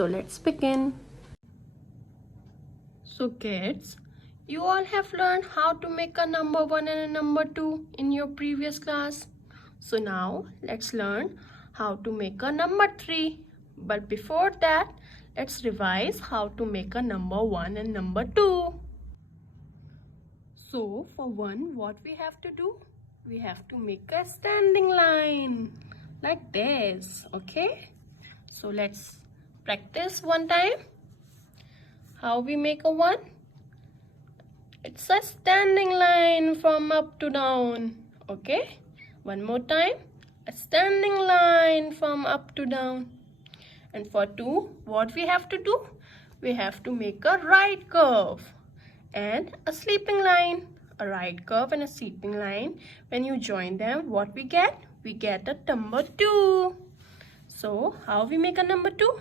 So let's begin. So kids, you all have learned how to make a number 1 and a number 2 in your previous class. So now let's learn how to make a number 3. But before that, let's revise how to make a number 1 and number 2. So for 1, what we have to do? We have to make a standing line like this, okay? So let's practice one time. How we make a 1? It's a standing line from up to down, okay? One more time. A standing line from up to down. And for 2, what we have to do? We have to make a right curve and a sleeping line. A right curve and a sleeping line. When you join them, what we get? We get a number 2. So, how we make a number 2?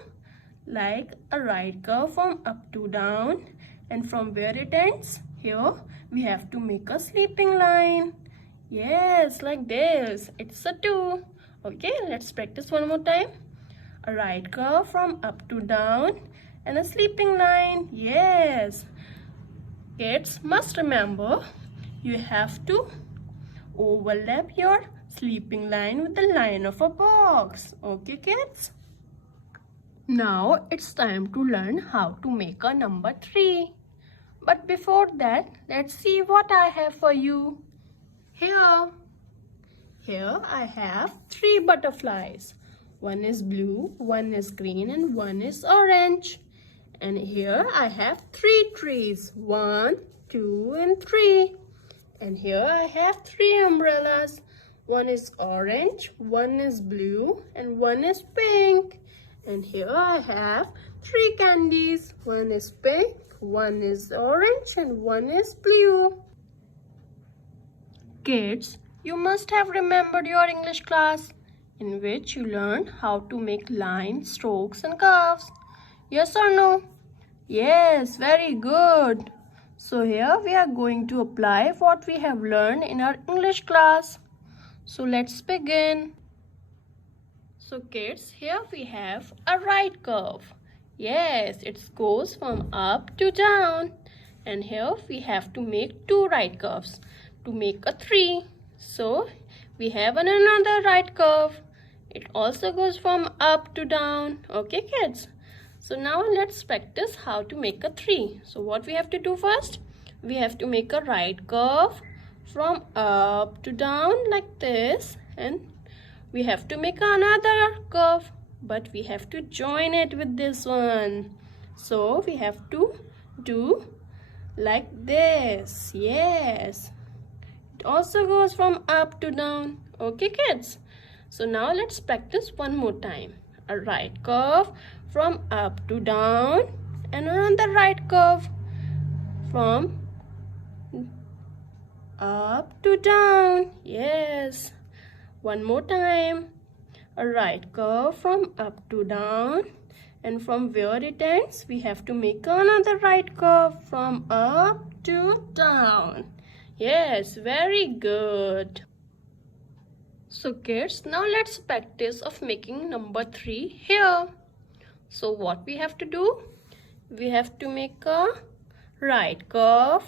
Like a right curve from up to down, and from where it ends, here we have to make a sleeping line. Yes, like this. It's a 2. Okay, let's practice one more time. A right curve from up to down and a sleeping line. Yes. Kids must remember, you have to overlap your sleeping line with the line of a box. Okay, kids? Now it's time to learn how to make a number 3. But before that, let's see what I have for you. Here I have 3 butterflies. One is blue, one is green, and one is orange. And here I have 3 trees. 1, 2, and 3. And here I have 3 umbrellas. One is orange, one is blue, and one is pink. And here I have 3 candies. One is pink, one is orange, and one is blue. Kids, you must have remembered your English class in which you learned how to make lines, strokes, and curves. Yes or no? Yes, very good. So here we are going to apply what we have learned in our English class. So let's begin. So kids, here we have a right curve. Yes, it goes from up to down. And here we have to make 2 right curves to make a 3. So we have another right curve. It also goes from up to down. Okay, kids? So now let's practice how to make a 3. So what we have to do first? We have to make a right curve from up to down like this, and we have to make another curve, but we have to join it with this one. So we have to do like this. Yes, it also goes from up to down. Okay, kids? So now let's practice one more time. A right curve from up to down and another right curve from up to down. Yes. One more time. A right curve from up to down, and from where it ends, we have to make another right curve from up to down. Yes, very good. So kids, now let's practice of making number 3 here. So what we have to do? We have to make a right curve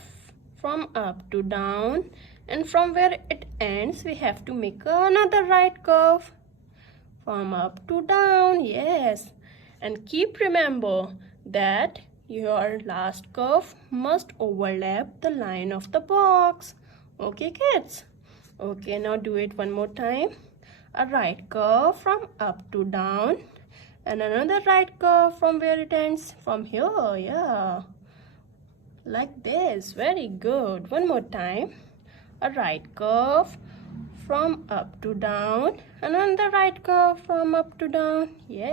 from up to down, and from where it ends, we have to make another right curve from up to down. Yes, and keep remember that your last curve must overlap the line of the box. Okay, kids? Okay, now do it one more time. A right curve from up to down and another right curve from where it ends, from here. Yeah, like this. Very good. One more time. A right curve from up to down, another right curve from up to down. Yeah.